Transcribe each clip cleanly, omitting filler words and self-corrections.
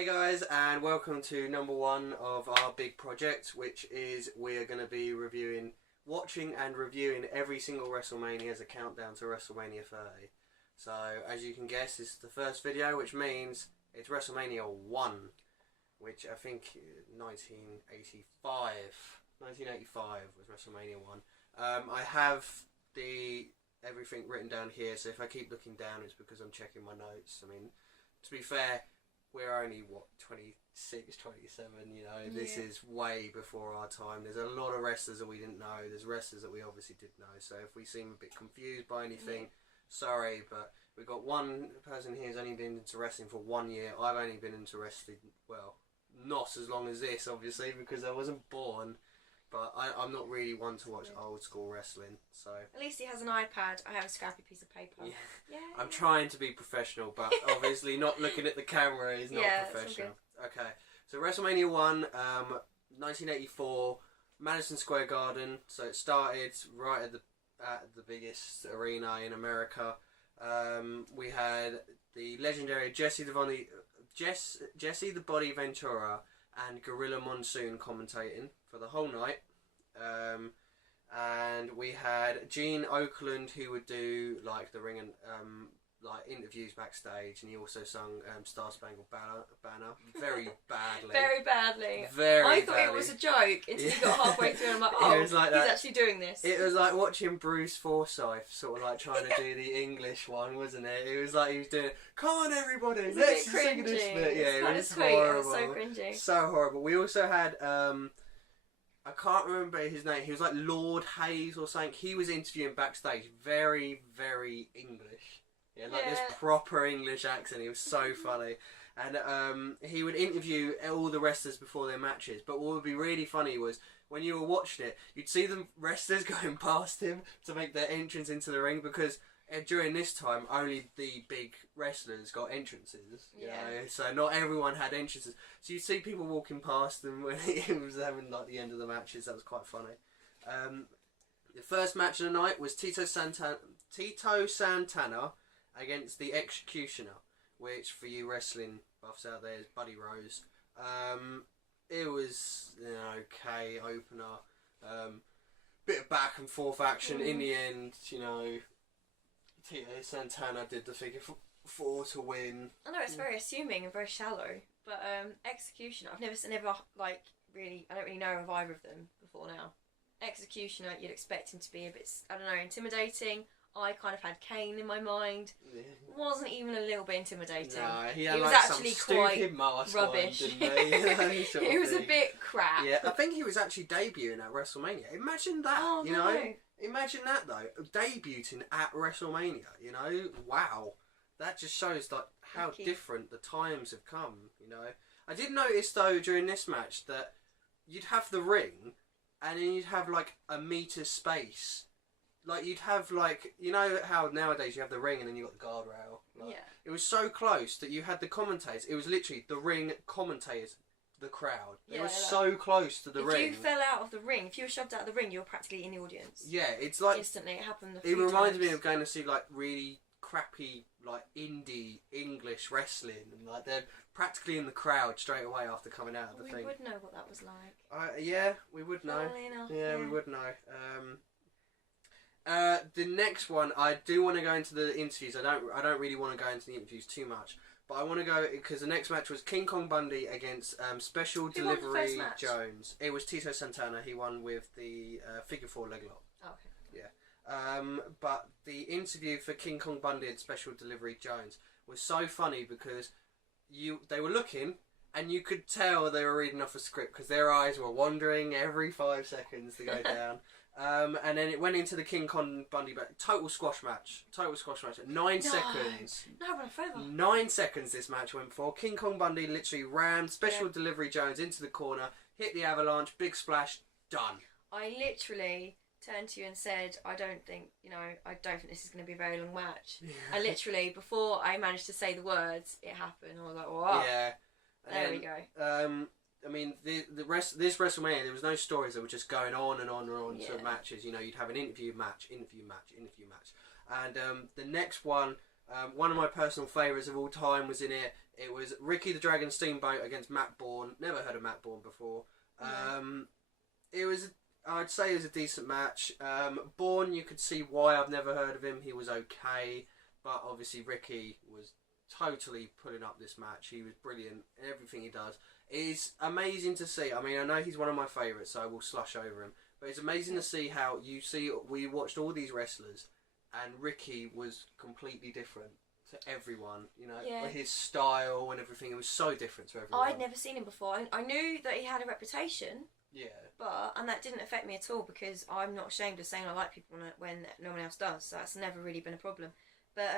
Hey guys, and welcome to number one of our big project, which is we're going to be watching and reviewing every single WrestleMania as a countdown to WrestleMania 30. So, as you can guess, this is the first video, which means it's WrestleMania 1, which I think 1985 was WrestleMania 1. I have everything written down here, so if I keep looking down, it's because I'm checking my notes. I mean, to be fair, we're only, 26, 27, you know, this is way before our time. There's a lot of wrestlers that we didn't know, there's wrestlers that we obviously did know, so if we seem a bit confused by anything, sorry, but we've got one person here who's only been into wrestling for 1 year. I've only been into wrestling, well, not as long as this, obviously, because I wasn't born. But I'm not really one to watch old school wrestling, so... At least he has an iPad. I have a scrappy piece of paper. Yeah. I'm trying to be professional, but obviously not looking at the camera is not professional. Okay, so WrestleMania 1, 1984, Madison Square Garden. So it started right at the biggest arena in America. We had the legendary Jesse the Body Ventura and Gorilla Monsoon commentating for the whole night, and we had Gene Okerlund, who would do like the ring and like interviews backstage, and he also sung Star Spangled Banner very badly. I thought it was a joke until he got halfway through and I'm like, oh, he's actually doing this. It was like watching Bruce Forsyth sort of like trying to do the English one, wasn't it? It was like he was doing, come on everybody, let's sing this bit. Yeah, it was horrible. It was so cringy. So horrible. We also had, I can't remember his name, he was like Lord Hayes or something. He was interviewing backstage, very, very English. Yeah, like this proper English accent. He was so funny. And he would interview all the wrestlers before their matches. But what would be really funny was when you were watching it, you'd see the wrestlers going past him to make their entrance into the ring, because during this time only the big wrestlers got entrances. You know? So not everyone had entrances. So you'd see people walking past them when he was having like the end of the matches. That was quite funny. The first match of the night was Tito Santana against the Executioner, which for you wrestling buffs out there is Buddy Rose. It was an okay opener, bit of back and forth action. In the end, you know, Tito Santana did the figure four to win. I know it's very assuming and very shallow, but Executioner, I've never like really, I don't really know of either of them before now. Executioner, you'd expect him to be a bit, I don't know, intimidating. I kind of had Kane in my mind. Wasn't even a little bit intimidating. No, he had was like actually some quite mask rubbish. On, didn't he? It was a bit crap. Yeah, I think he was actually debuting at WrestleMania. Imagine that, you know? Imagine that though, debuting at WrestleMania, you know? Wow. That just shows like how different the times have come, you know? I did notice though during this match that you'd have the ring and then you'd have like a metre space. Like, you'd have, like, you know how nowadays you have the ring and then you got the guardrail? Like, it was so close that you had the commentators. It was literally the ring commentators, the crowd. It was so close to the ring. If you fell out of the ring, if you were shoved out of the ring, you were practically in the audience. Yeah, it's like... Instantly, it happened a few times. It reminded me of going to see, like, really crappy, like, indie English wrestling. And, like, they're practically in the crowd straight away after coming out of the thing. We would know what that was like. Yeah, we would know. Yeah, we would know. The next one, I do want to go into the interviews. I don't really want to go into the interviews too much, but I want to go because the next match was King Kong Bundy against Special Delivery Jones. It was Tito Santana. He won with the figure four leg lock. Oh, okay. Yeah. But the interview for King Kong Bundy and Special Delivery Jones was so funny because they were looking and you could tell they were reading off a script because their eyes were wandering every 5 seconds to go down. And then it went into the King Kong Bundy back. Total squash match. 9 seconds. No, but forever. 9 seconds this match went for. King Kong Bundy literally rammed Special Delivery Jones into the corner, hit the avalanche, big splash, done. I literally turned to you and said, I don't think this is going to be a very long match. I literally, before I managed to say the words, it happened. I was like, wow. Yeah. There we go. I mean, this WrestleMania, there was no stories that were just going on and on and on to matches. You know, you'd have an interview match. And the next one, one of my personal favourites of all time was in it. It was Ricky the Dragon Steamboat against Matt Bourne. Never heard of Matt Bourne before. It was, I'd say it was a decent match. Bourne, you could see why I've never heard of him. He was okay, but obviously Ricky was totally putting up this match. He was brilliant. Everything he does is amazing to see. I mean, I know he's one of my favourites, so I will slush over him. But it's amazing to see how we watched all these wrestlers, and Ricky was completely different to everyone. You know, his style and everything. It was so different to everyone. I'd never seen him before. I knew that he had a reputation. Yeah. And that didn't affect me at all because I'm not ashamed of saying I like people when no one else does. So that's never really been a problem. But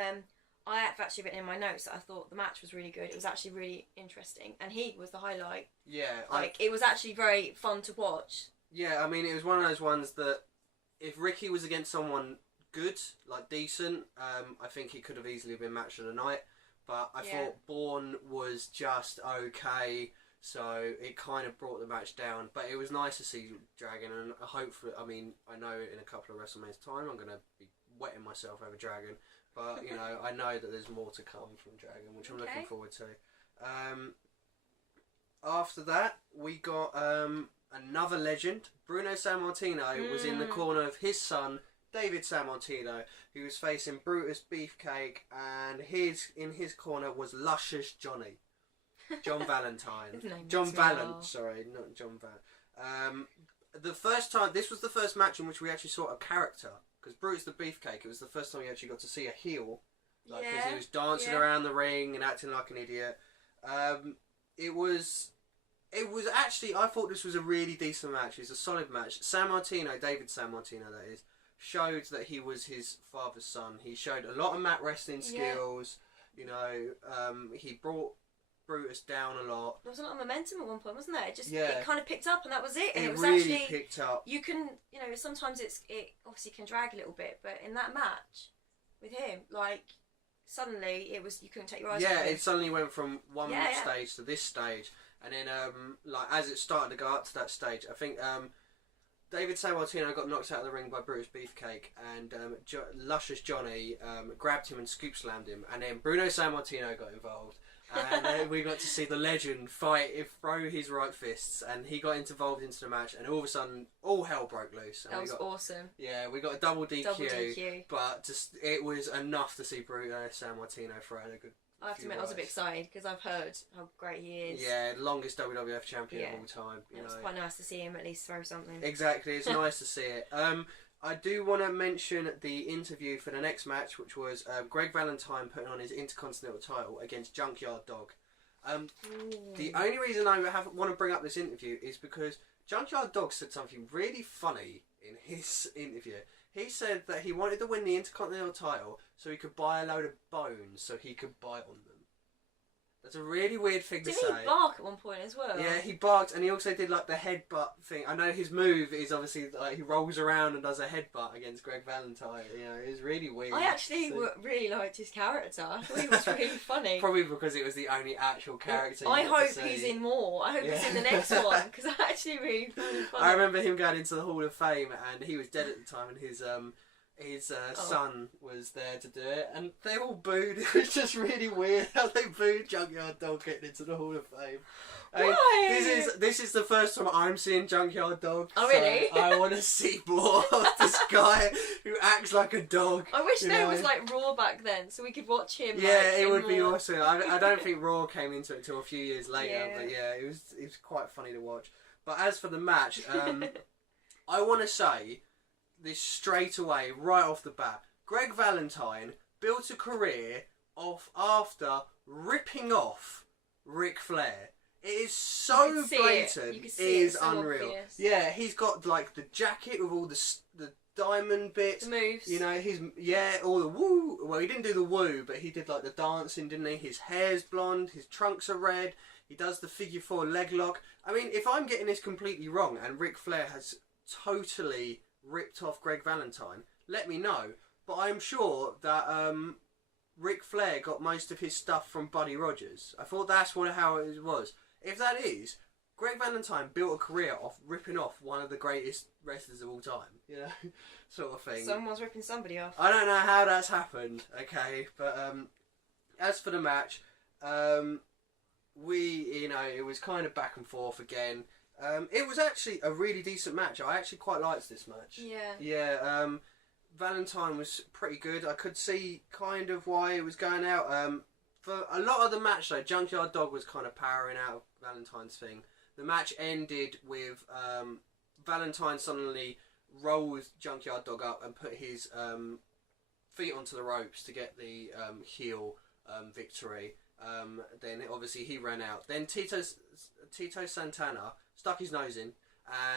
I have actually written in my notes that I thought the match was really good. It was actually really interesting, and he was the highlight. Yeah. It was actually very fun to watch. Yeah, I mean, it was one of those ones that if Ricky was against someone good, like decent, I think he could have easily been match of the night. But I thought Bourne was just okay. So it kind of brought the match down, but it was nice to see Dragon, and hopefully, I mean, I know in a couple of WrestleMania's time I'm going to be wetting myself over Dragon, but you know, I know that there's more to come from Dragon, which I'm looking forward to. After that, we got another legend. Bruno Sammartino was in the corner of his son, David Sammartino, who was facing Brutus Beefcake, and in his corner was Luscious Johnny. John Valentine. John Valent, sorry, not John Valent. The first time, this was the first match in which we actually saw a character, because Brutus the Beefcake, it was the first time we actually got to see a heel, like, because he was dancing around the ring and acting like an idiot. It was actually, I thought this was a really decent match. It was a solid match. Sammartino, David Sammartino that is, showed that he was his father's son. He showed a lot of mat wrestling skills. You know, he brought Brutus down a lot. There was a lot of momentum at one point, wasn't there? It kind of picked up, and that was it. And it was really actually picked up. You can, sometimes it obviously can drag a little bit, but in that match with him, like suddenly you couldn't take your eyes off him. It suddenly went from one stage to this stage, and then like as it started to go up to that stage, I think David Sammartino got knocked out of the ring by Brutus Beefcake, and Luscious Johnny grabbed him and scoop slammed him, and then Bruno Sammartino got involved. And then we got to see the legend throw his right fists, and he got involved into the match, and all of a sudden, all hell broke loose. And that was awesome. Yeah, we got a double DQ, but it was enough to see Bruno Sammartino throw in a good. I have to admit, I was a bit excited because I've heard how great he is. Yeah, longest WWF champion of all time. It was quite nice to see him at least throw something. Exactly, it's nice to see it. I do want to mention the interview for the next match, which was Greg Valentine putting on his Intercontinental title against Junkyard Dog. The only reason I want to bring up this interview is because Junkyard Dog said something really funny in his interview. He said that he wanted to win the Intercontinental title so he could buy a load of bones so he could bite on them. That's a really weird thing to say. Didn't he bark at one point as well? Yeah, he barked, and he also did like the headbutt thing. I know his move is obviously like he rolls around and does a headbutt against Greg Valentine. You know, it was really weird. I actually really liked his character. I thought he was really funny. Probably because it was the only actual character. I hope he's in more. I hope he's in the next one because I actually really found him funny. I remember him going into the Hall of Fame, and he was dead at the time, and his son was there to do it, and they all booed. It was just really weird how they booed Junkyard Dog getting into the Hall of Fame. Why? This is the first time I'm seeing Junkyard Dog. Oh really? So I want to see more of this guy who acts like a dog. I wish there was like Raw back then, so we could watch him. Yeah, it would be awesome. I don't think Raw came into it till a few years later, but yeah, it was quite funny to watch. But as for the match, I want to say this straight away, right off the bat. Greg Valentine built a career after ripping off Ric Flair. It is so blatant. It is unreal. Obvious. Yeah, he's got like the jacket with all the diamond bits. The moves. You know, all the woo. Well, he didn't do the woo, but he did like the dancing, didn't he? His hair's blonde, his trunks are red. He does the figure 4 leg lock. I mean, if I'm getting this completely wrong and Ric Flair has totally ripped off Greg Valentine, let me know. But I'm sure that Ric Flair got most of his stuff from Buddy Rogers. I thought that's how it was. If that is, Greg Valentine built a career off ripping off one of the greatest wrestlers of all time, you know, sort of thing. Someone's ripping somebody off. I don't know how that's happened, okay, but as for the match, it was kind of back and forth again. It was actually a really decent match. I actually quite liked this match. Yeah. Yeah. Valentine was pretty good. I could see kind of why it was going out. For a lot of the match though, Junkyard Dog was kind of powering out of Valentine's thing. The match ended with Valentine suddenly rolled Junkyard Dog up and put his feet onto the ropes to get the heel victory. Then obviously he ran out. Then Tito Santana stuck his nose in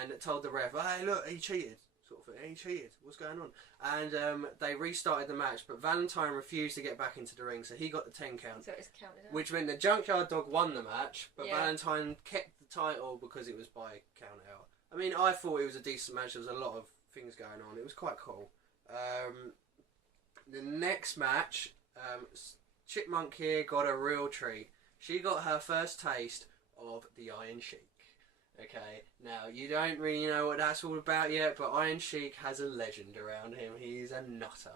and told the ref, "Hey, look, he cheated." Sort of thing. He cheated. What's going on? And they restarted the match, but Valentine refused to get back into the ring, so he got the 10 count. So it's counted out. Which meant the Junkyard Dog won the match, but Yeah. Valentine kept the title because it was by count out. I mean, I thought it was a decent match. There was a lot of things going on. It was quite cool. The next match, Chipmunk here got a real treat. She got her first taste of the Iron Sheik. Okay, now you don't really know what that's all about yet, but Iron Sheik has a legend around him. He's a nutter.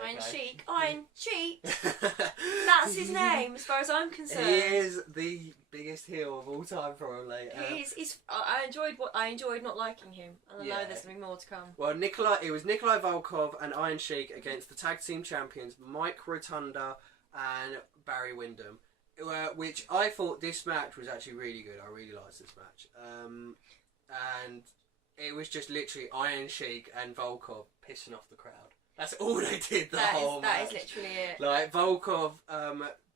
Iron Okay. Sheik, Iron Sheik. That's his name, as far as I'm concerned. He is the biggest heel of all time, probably. I enjoyed not liking him, and I know there's something more to come. Well, it was Nikolai Volkov and Iron Sheik against the tag team champions Mike Rotunda and Barry Windham. Which I thought this match was actually really good. I really liked this match. And it was just literally Iron Sheik and Volkov pissing off the crowd. That's all they did the whole match. That is literally it. Like, Volkov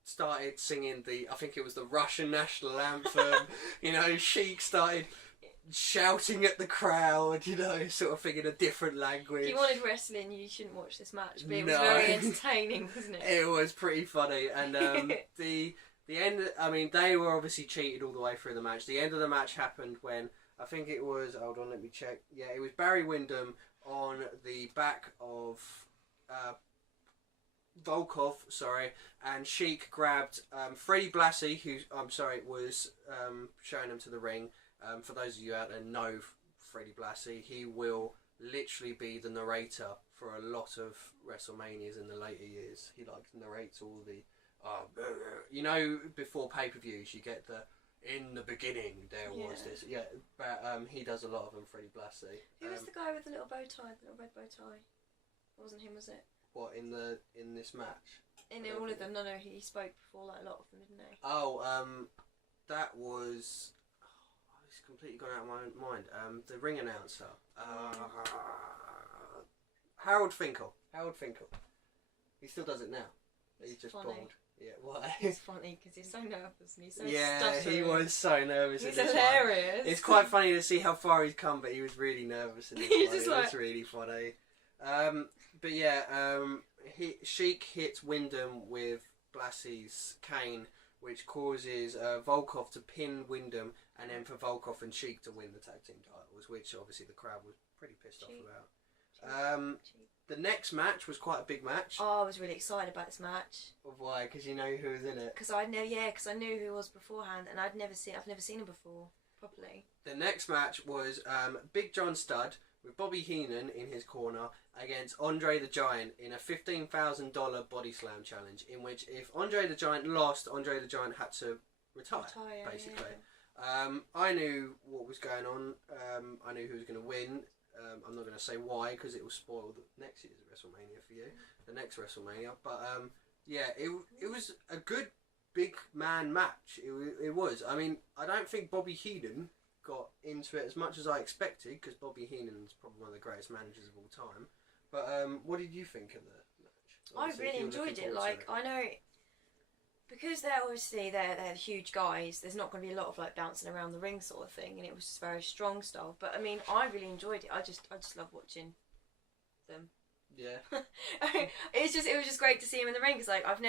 started singing I think it was the Russian national anthem. Sheik started shouting at the crowd, sort of thing in a different language. If you wanted wrestling, you shouldn't watch this match, but it was No. very entertaining, wasn't it? It was pretty funny, and the end. I mean, they were obviously cheated all the way through the match. The end of the match happened when I think it was. Hold on, let me check. Yeah, it was Barry Windham on the back of Volkov, and Sheik grabbed Freddie Blassie, who was showing him to the ring. For those of you out there know Freddie Blassie, he will literally be the narrator for a lot of WrestleManias in the later years. He narrates all the before pay-per-views you get in the beginning there was this, but he does a lot of them. Freddie Blassie. Who was the guy with the little bow tie, the little red bow tie? It wasn't him, was it? What, in this match? In all of them? No, he spoke before a lot of them, didn't he? Oh, that was. It's completely gone out of my mind. The ring announcer, Harold Finkel. He still does it now. He's just funny. bald. Yeah, why? It's funny because he's so nervous and he's so he stuttery. was so nervous. He's in this one. hilarious. It's quite funny to see how far he's come, but he was really nervous in this He's one. just It like- was really funny. But yeah, Sheik hits Windham with Blassie's cane, which causes Volkov to pin Windham, and then for Volkov and Sheik to win the tag team titles, which obviously the crowd was pretty pissed off about. The next match was quite a big match. Oh, I was really excited about this match. Why? Because you know who was in it. Because I knew who he was beforehand, and I've never seen him before properly. The next match was Big John Studd with Bobby Heenan in his corner against Andre the Giant in a $15,000 body slam challenge, in which if Andre the Giant lost, Andre the Giant had to retire basically. Yeah. I knew what was going on. I knew who was going to win. I'm not going to say why because it will spoil next year's WrestleMania for you, the next WrestleMania. But it was a good big man match. It was. I mean, I don't think Bobby Heenan got into it as much as I expected because Bobby Heenan is probably one of the greatest managers of all time. But what did you think of the match? I really enjoyed it. I know because they're huge guys. There's not going to be a lot of bouncing around the ring sort of thing, and it was just very strong style. But I mean, I really enjoyed it. I just love watching them. Yeah. it was just great to see him in the ring because I've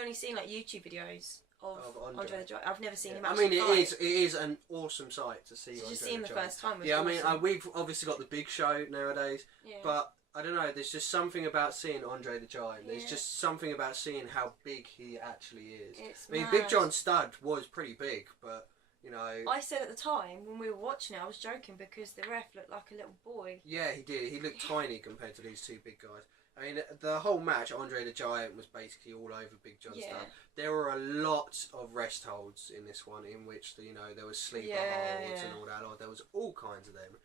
only seen YouTube videos of Andre the Giant. I've never seen him. I mean, fight. it is an awesome sight to see. So Andre just see him the Giant. first time. Was Yeah, awesome. I mean, we've obviously got the Big Show nowadays, Yeah. but I don't know. There's just something about seeing Andre the Giant. There's Yeah. just something about seeing how big he actually is. It's I mean, mad. Big John Studd was pretty big, but you know. I said at the time when we were watching it, I was joking because the ref looked like a little boy. Yeah, he did. He looked tiny compared to these two big guys. I mean, the whole match, Andre the Giant was basically all over Big John Studd. There were a lot of rest holds in this one, in which there was sleeper holds and all that. There was all kinds of them.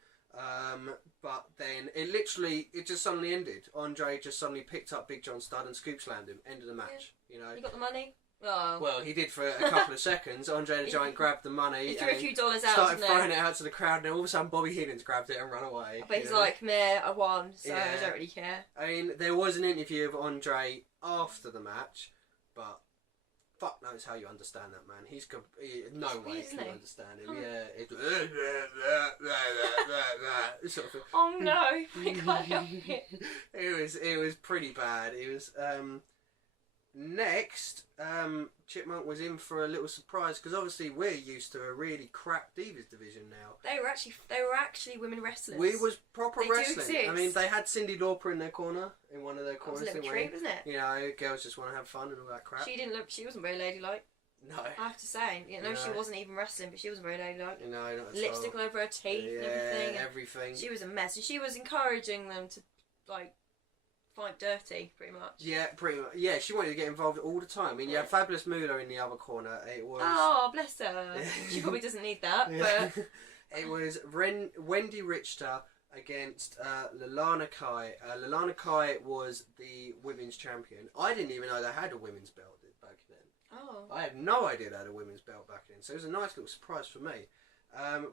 But then it just suddenly ended. Andre just suddenly picked up Big John Studd and scoop slammed him. End of the match. You know. He got the money. Oh. Well, he did for a couple of seconds. Andre the Giant grabbed the money. He threw a few dollars out. Started throwing it out to the crowd, and all of a sudden Bobby Heenan's grabbed it and run away. But he's like, meh, I won, so I don't really care. I mean, there was an interview of Andre after the match, but fuck knows how you understand that man. He's no way can you understand him. Sort of oh no, I can't help it. It was pretty bad. It was next. Chipmunk was in for a little surprise because obviously we're used to a really crap Divas division now. They were actually women wrestlers. We was proper wrestling. Do exist. I mean, they had Cyndi Lauper in their corner, in one of their corners. That was a little treat, wasn't it? You know, girls just want to have fun and all that crap. She wasn't very ladylike. No. I have to say, she wasn't even wrestling, but she wasn't very ladylike. No, not at Lipstick all over her teeth and everything. She was a mess, and she was encouraging them to fight dirty, pretty much. Yeah, pretty much. Yeah, she wanted to get involved all the time. I mean, you had Fabulous Moolah in the other corner. It was. Oh, bless her. She probably doesn't need that, but. It was Wendy Richter against Lilana Kai. Lilana Kai was the women's champion. I didn't even know they had a women's belt back then. Oh. I had no idea they had a women's belt back then, so it was a nice little surprise for me.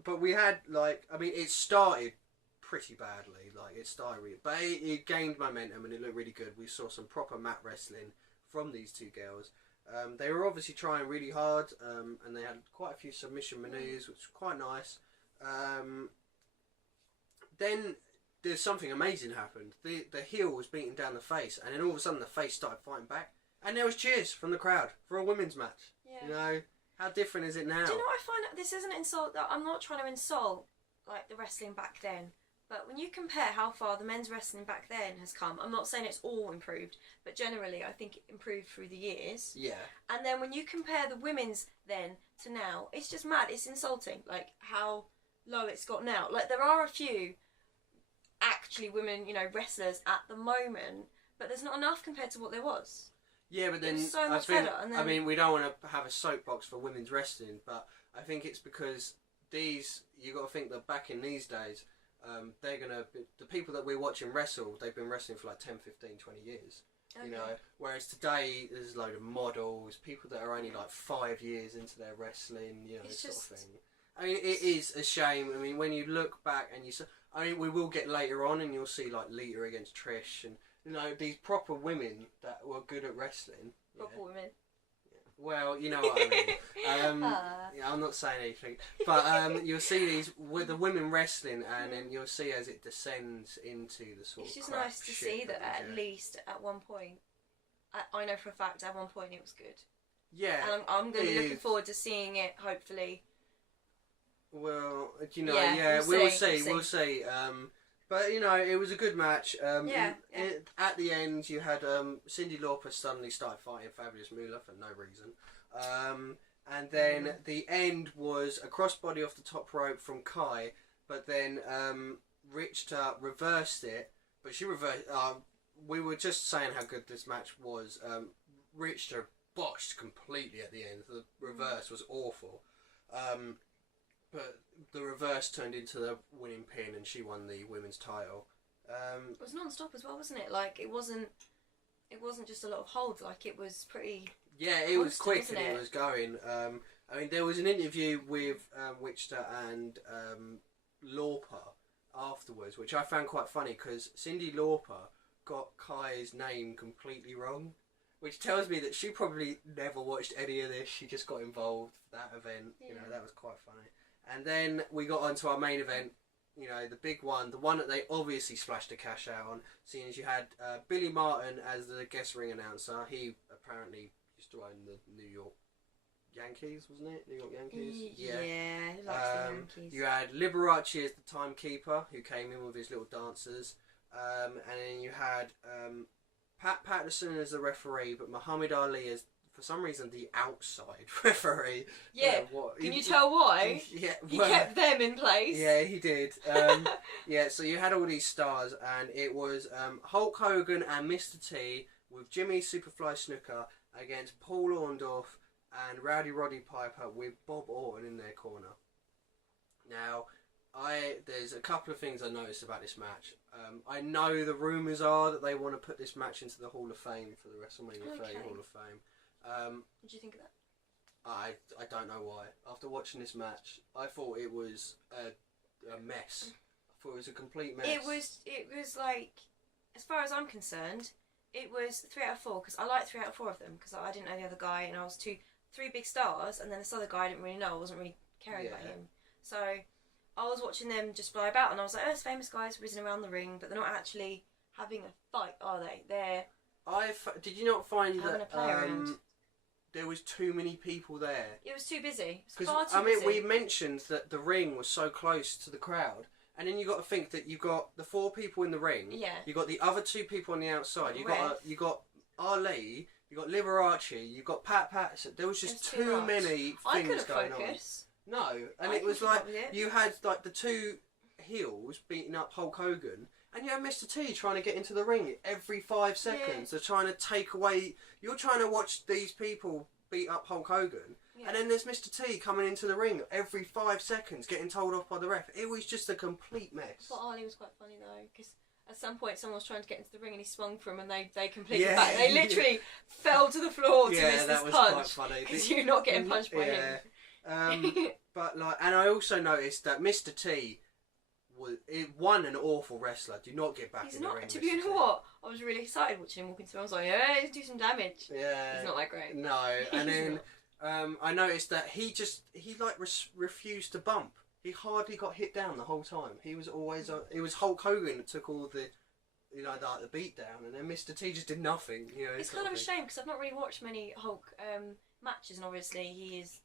But we had, it started pretty badly. But it gained momentum and it looked really good. We saw some proper mat wrestling from these two girls. They were obviously trying really hard, and they had quite a few submission maneuvers, which was quite nice. Then there's something amazing happened. The heel was beating down the face, and then all of a sudden the face started fighting back, and there was cheers from the crowd for a women's match. Yeah. You know, how different is it now? Do you know what I find? This isn't an insult. That I'm not trying to insult the wrestling back then. But when you compare how far the men's wrestling back then has come, I'm not saying it's all improved, but generally I think it improved through the years. Yeah. And then when you compare the women's then to now, it's just mad. It's insulting, how low it's got now. There are a few actually women, wrestlers at the moment, but there's not enough compared to what there was. Yeah, but then so much better. And then, I mean, we don't want to have a soapbox for women's wrestling, but I think it's because you got to think that back in these days, the people that we're watching wrestle, they've been wrestling for 10, 15, 20 years. Okay. You know, whereas today there's a load of models, people that are only 5 years into their wrestling, this sort of thing. I mean, it is a shame. I mean, when you look back and we will get later on and you'll see Lita against Trish and these proper women that were good at wrestling. Proper women. Well, you know what I mean. I'm not saying anything, but you'll see these with the women wrestling, and then you'll see as it descends into the sort. It's just nice to see that at least at one point, I know for a fact at one point it was good. Yeah, and I'm going to be looking forward to seeing it. Hopefully. Well, we'll see. But it was a good match. At the end, you had Cyndi Lauper suddenly started fighting Fabulous Moolah for no reason, and then the end was a crossbody off the top rope from Kai. But then Richter reversed it, but she reversed. We were just saying how good this match was. Richter botched completely at the end. The reverse was awful. But the reverse turned into the winning pin, and she won the women's title. It was non-stop as well, wasn't it? It wasn't just a lot of holds. It was pretty. Yeah, it was quick and it was going. I mean, there was an interview with Wichter and Lauper afterwards, which I found quite funny because Cyndi Lauper got Kai's name completely wrong, which tells me that she probably never watched any of this. She just got involved for that event. Yeah. That was quite funny. And then we got onto our main event, the big one, the one that they obviously splashed the cash out on, seeing as you had Billy Martin as the guest ring announcer. He apparently used to own the New York Yankees, wasn't it? New York Yankees? Yeah, he likes the Yankees. You had Liberace as the timekeeper, who came in with his little dancers. And then you had Pat Patterson as the referee, but Muhammad Ali as for some reason, the outside referee. Yeah. Can you tell why? Yeah. He kept them in place. Yeah, he did. Yeah, so you had all these stars, and it was Hulk Hogan and Mr. T with Jimmy Superfly Snuka against Paul Orndorff and Rowdy Roddy Piper with Bob Orton in their corner. Now, there's a couple of things I noticed about this match. I know the rumours are that they want to put this match into the Hall of Fame for the WrestleMania 30 Hall of Fame. What do you think of that? I don't know why. After watching this match, I thought it was a mess. I thought it was a complete mess. It was like, as far as I'm concerned, it was 3 out of 4 because I liked 3 out of 4 of them because I didn't know the other guy and I was 3 big stars, and then this other guy I didn't really know. I wasn't really caring about him, so I was watching them just fly about, and I was like, oh, it's famous guys risen around the ring, but they're not actually having a fight, are they? Did you not find having that a play around. There was too many people there? It was too busy. Because we mentioned that the ring was so close to the crowd, and then you got to think that you got the 4 people in the ring. Yeah. You got the other 2 people on the outside. You got Ali. You got Liberace. You got Pat Patterson. There was just too many things going on. No, and it was like you had like the 2 heels beating up Hulk Hogan, and you had Mr. T trying to get into the ring every 5 seconds. They're trying to take away. You're trying to watch these people beat up Hulk Hogan, and then there's Mr. T coming into the ring every 5 seconds, getting told off by the ref. It was just a complete mess. But Ali was quite funny though, because at some point someone was trying to get into the ring and he swung for him, and they completely back. They literally fell to the floor to miss this punch. Quite funny. Because you're not getting punched by him. But and I also noticed that Mr. T was an awful wrestler. Do not get back in the ring. To be honest, what? I was really excited watching him walking through. I was like, yeah, he's do some damage. Yeah, he's not that great. No, and then I noticed that he refused to bump. He hardly got hit down the whole time. He was always it was Hulk Hogan that took all the the beat down, and then Mr. T just did nothing. It's kind of a shame because I've not really watched many Hulk matches, and obviously he is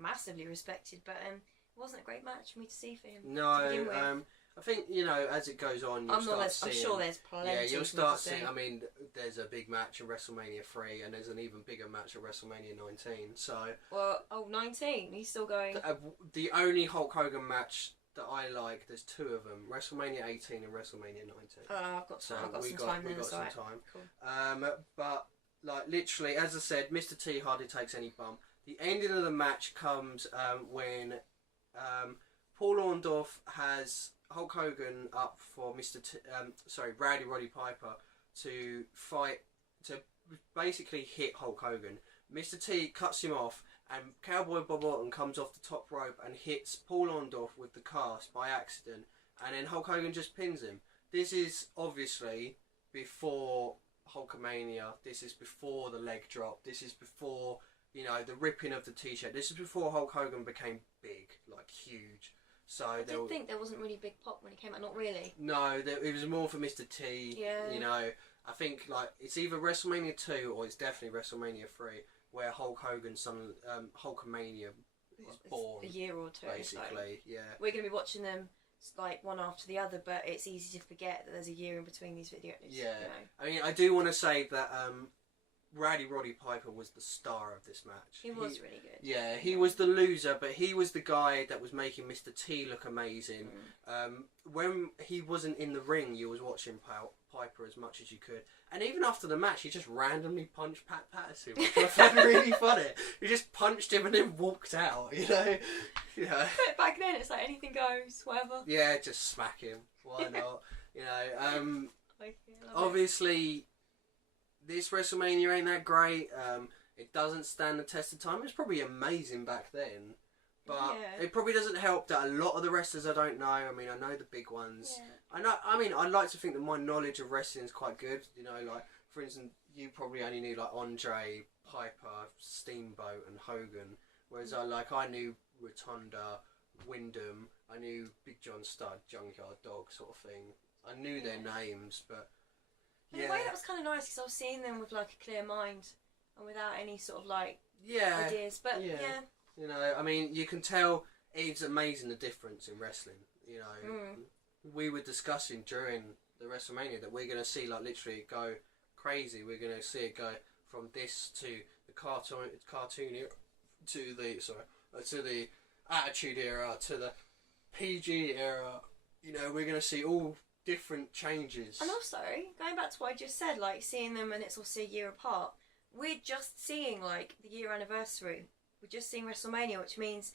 massively respected, but it wasn't a great match for me to see for him. No, I think as it goes on, I'm sure there's plenty. Yeah, you'll start seeing. I mean, there's a big match at WrestleMania 3, and there's an even bigger match at WrestleMania 19. So 19, he's still going. The only Hulk Hogan match that I like, there's 2 of them: WrestleMania 18 and WrestleMania 19. I've got some time. We've got some time. Cool. But literally, as I said, Mr. T hardly takes any bump. The ending of the match comes when Paul Orndorff has Hulk Hogan up for Rowdy Roddy Piper to fight, to basically hit Hulk Hogan. Mr. T cuts him off, and Cowboy Bob Orton comes off the top rope and hits Paul Orndorff with the cast by accident, and then Hulk Hogan just pins him. This is obviously before Hulkamania. This is before the leg drop. This is before the ripping of the t-shirt. This is before Hulk Hogan became big, like huge. So I did think there wasn't really big pop when he came out. Not really. No, it was more for Mr. T. Yeah. I think it's either WrestleMania 2 or it's definitely WrestleMania 3 where Hulk Hogan's son, Hulkamania, was born. A year or 2, basically. Yeah. We're going to be watching them one after the other, but it's easy to forget that there's a year in between these videos. Yeah. I mean, I do want to say that Rowdy Roddy Piper was the star of this match. He was really good. Yeah, he was the loser, but he was the guy that was making Mr. T look amazing. When he wasn't in the ring, you was watching Piper as much as you could. And even after the match, he just randomly punched Pat Patterson, which I found really funny. He just punched him and then walked out, But back then, it's like anything goes, whatever. Yeah, just smack him. Why not? Obviously, this WrestleMania ain't that great. It doesn't stand the test of time. It's probably amazing back then. But it probably doesn't help that a lot of the wrestlers I don't know. I mean, I know the big ones. Yeah. I'd like to think that my knowledge of wrestling is quite good. For instance, you probably only knew Andre, Piper, Steamboat and Hogan. Whereas I knew Rotunda, Wyndham, I knew Big John Studd, Junkyard Dog sort of thing. I knew their names, but... In a way, that was kind of nice because I was seeing them with a clear mind and without any sort of ideas. But I mean, you can tell it's amazing the difference in wrestling. We were discussing during the WrestleMania that we're going to see literally go crazy. We're going to see it go from this to the cartoon era, to the Attitude Era, to the PG era. You know, we're going to see all different changes. And also, going back to what I just said, like seeing them and it's also a year apart, we're just seeing like the year anniversary. We're just seeing WrestleMania, which means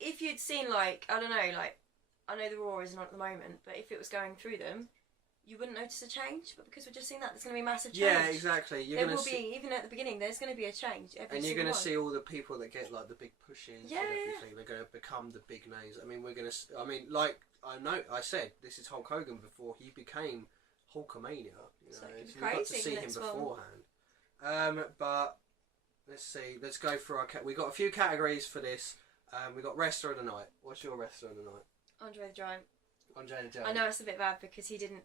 if you'd seen like, I don't know, like, I know the Raw isn't on at the moment, but if it was going through them, you wouldn't notice a change. But because we're just seeing that, there's going to be a massive change. Yeah, exactly. Even at the beginning, there's going to be a change. And you're going to see all the people that get like the big pushes and everything. They're going to become the big names. I mean, like I said, this is Hulk Hogan before he became Hulkamania. You know, so we got to see him beforehand. But let's see. Let's go through we got a few categories for this. We got Wrestler of the Night. What's your Wrestler of the Night? Andre the Giant. Andre the Giant. I know it's a bit bad because he didn't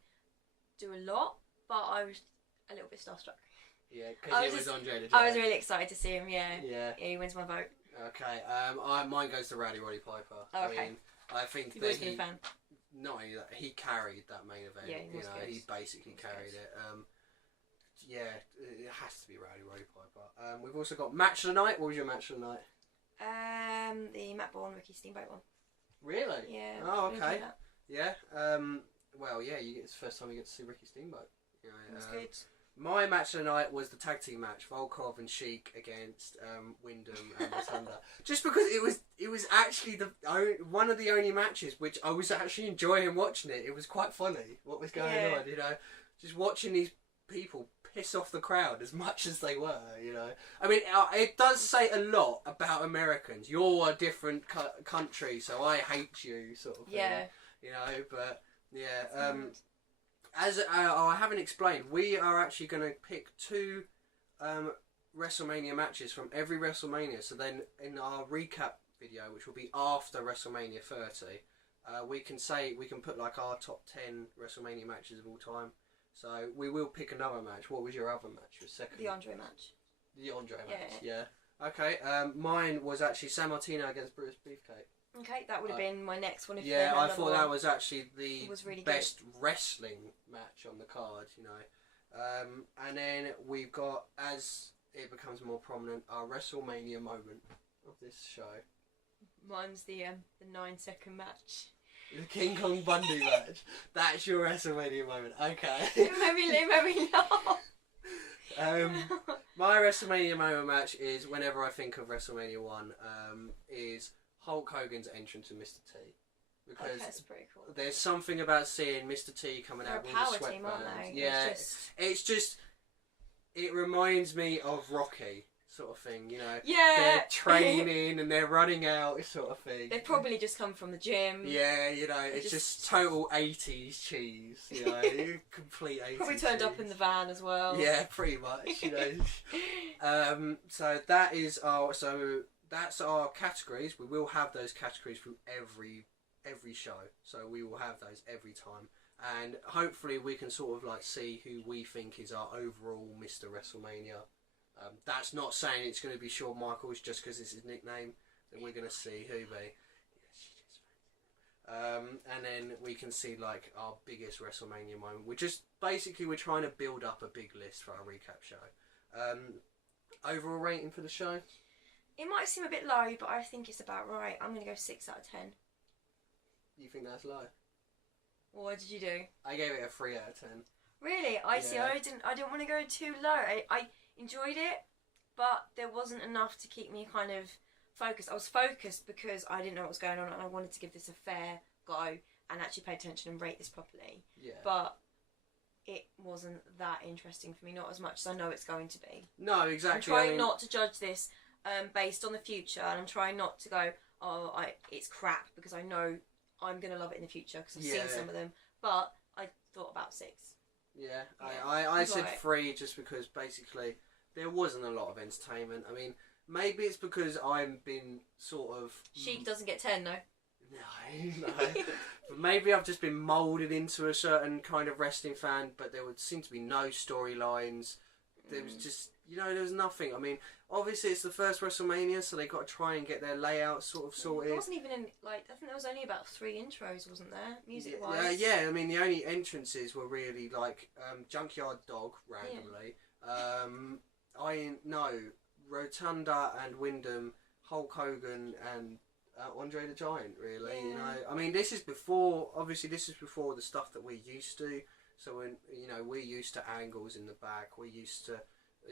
do a lot, but I was a little bit starstruck. Yeah, because it was Andre the Giant. I was really excited to see him. Yeah. Yeah. He wins my vote. Okay. Mine goes to Roddy Piper. Oh, okay. I mean, I think You've always been a fan. Not only that, he carried that main event. Yeah, he was good. He basically carried it. Yeah, it has to be Roddy Piper. We've also got Match of the Night. What was your Match of the Night? The Matt Bourne Ricky Steamboat one. Really? Yeah. Oh, okay. Yeah. Well, yeah. It's the first time you get to see Ricky Steamboat. You know, that's good. My match of the night was the tag team match, Volkov and Sheik against Wyndham and Rotunda. Just because it was actually one of the only matches which I was actually enjoying watching it. It was quite funny what was going on, you know, just watching these people piss off the crowd as much as they were, you know. I mean, it does say a lot about Americans. You're a different country, so I hate you, sort of thing. Yeah. You know, but yeah. As I haven't explained, we are actually going to pick 2 WrestleMania matches from every WrestleMania. So then in our recap video, which will be after WrestleMania 30, we can put like our top 10 WrestleMania matches of all time. So we will pick another match. What was your other match? Your second? The Andre match. The Andre match, yeah. Okay, mine was actually San Martino against Brutus Beefcake. Okay, that would have been my next one. Yeah, I thought that was actually the really best wrestling match on the card, you know. And then we've got, as it becomes more prominent, our WrestleMania moment of this show. Mine's the 9-second match. The King Kong Bundy match. That's your WrestleMania moment. Okay. It made me laugh. My WrestleMania moment match is whenever I think of WrestleMania 1, is Hulk Hogan's entrance to Mr. T. Because that's pretty cool. There's something about seeing Mr. T coming out with the sweatbands. Yeah, it reminds me of Rocky, sort of thing, you know. Yeah. They're training and they're running out, sort of thing. They've probably just come from the gym. Yeah, you know, it's just total 80s cheese, you know, complete 80s Probably turned up in the van as well. Yeah, pretty much, you know. So that's our categories. We will have those categories through every show. So we will have those every time. And hopefully we can sort of like see who we think is our overall Mr. WrestleMania. That's not saying it's going to be Shawn Michaels just because it's his nickname. Then we're going to see who be. And then we can see like our biggest WrestleMania moment. We're trying to build up a big list for our recap show. Overall rating for the show? It might seem a bit low, but I think it's about right. I'm going to go 6 out of 10. You think that's low? Well, what did you do? I gave it a 3 out of 10. Really? See. I didn't want to go too low. I enjoyed it, but there wasn't enough to keep me kind of focused. I was focused because I didn't know what was going on and I wanted to give this a fair go and actually pay attention and rate this properly. Yeah. But it wasn't that interesting for me, not as much as I know it's going to be. No, exactly. I'm trying not to judge this based on the future, and I'm trying not to go, it's crap, because I know I'm going to love it in the future because I've seen some of them. But I thought about 6. Yeah, I said 3 just because basically there wasn't a lot of entertainment. I mean, maybe it's because I've been sort of... Sheik doesn't get 10, no? No. But maybe I've just been moulded into a certain kind of wrestling fan, but there would seem to be no storylines. There was just, there was nothing. I mean, obviously it's the first WrestleMania, so they've got to try and get their layout sort of sorted. There wasn't even I think there was only about 3 intros, wasn't there, music-wise? Yeah, I mean, the only entrances were really like Junkyard Dog, randomly. Rotunda and Wyndham, Hulk Hogan and Andre the Giant, really. Yeah. You know, I mean, this is before the stuff that we're used to. So when, you know, we're used to angles in the back, we're used to,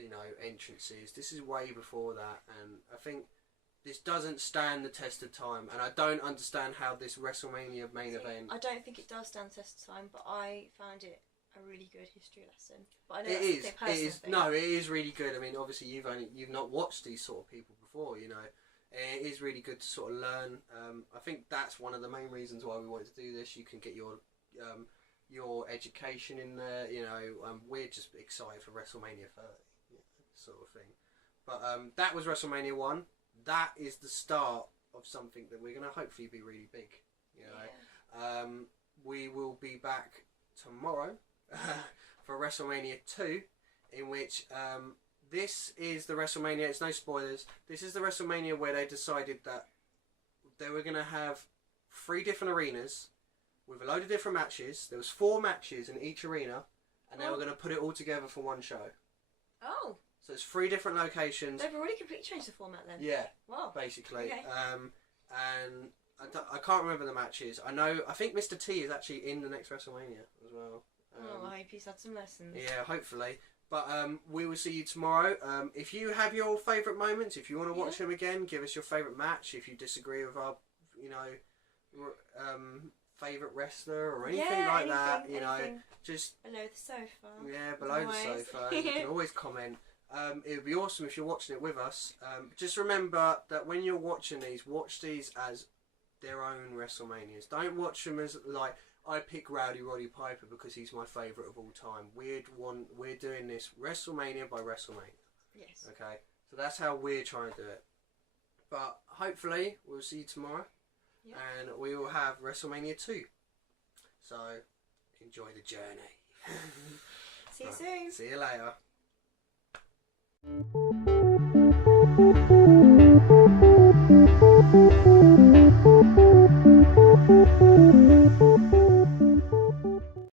you know, entrances. This is way before that, and I think this doesn't stand the test of time, and I don't understand how this WrestleMania main event. I don't think it does stand the test of time, but I found it a really good history lesson. But I know It that's is. a personal It is. thing. No, it is really good. I mean, obviously you've not watched these sort of people before, you know. It is really good to sort of learn. I think that's one of the main reasons why we wanted to do this. You can get your education in there. You know, we're just excited for WrestleMania 30, sort of thing. But that was WrestleMania 1. That is the start of something that we're going to hopefully be really big. You know, Yeah. We will be back tomorrow for WrestleMania 2, in which this is the WrestleMania. It's no spoilers. This is the WrestleMania where they decided that they were going to have 3 different arenas with a load of different matches. There was 4 matches in each arena, and they were going to put it all together for one show. Oh. So it's 3 different locations. They've already completely changed the format then. Yeah. Wow. Basically. Okay. And I can't remember the matches. I think Mr. T is actually in the next WrestleMania as well. I hope he's had some lessons. Yeah, hopefully. But we will see you tomorrow. If you have your favourite moments, if you want to watch them again, give us your favourite match. If you disagree with our, you know, favourite wrestler or anything like that, you know, just below the sofa. Yeah, below the sofa. You can always comment. It would be awesome if you're watching it with us. Just remember that when you're watching these, watch these as their own WrestleManias. Don't watch them as like, I pick Rowdy Roddy Piper because he's my favourite of all time. We're doing this WrestleMania by WrestleMania. Yes. Okay, so that's how we're trying to do it. But hopefully we'll see you tomorrow, and we will have WrestleMania 2. So enjoy the journey. See you soon. See you later.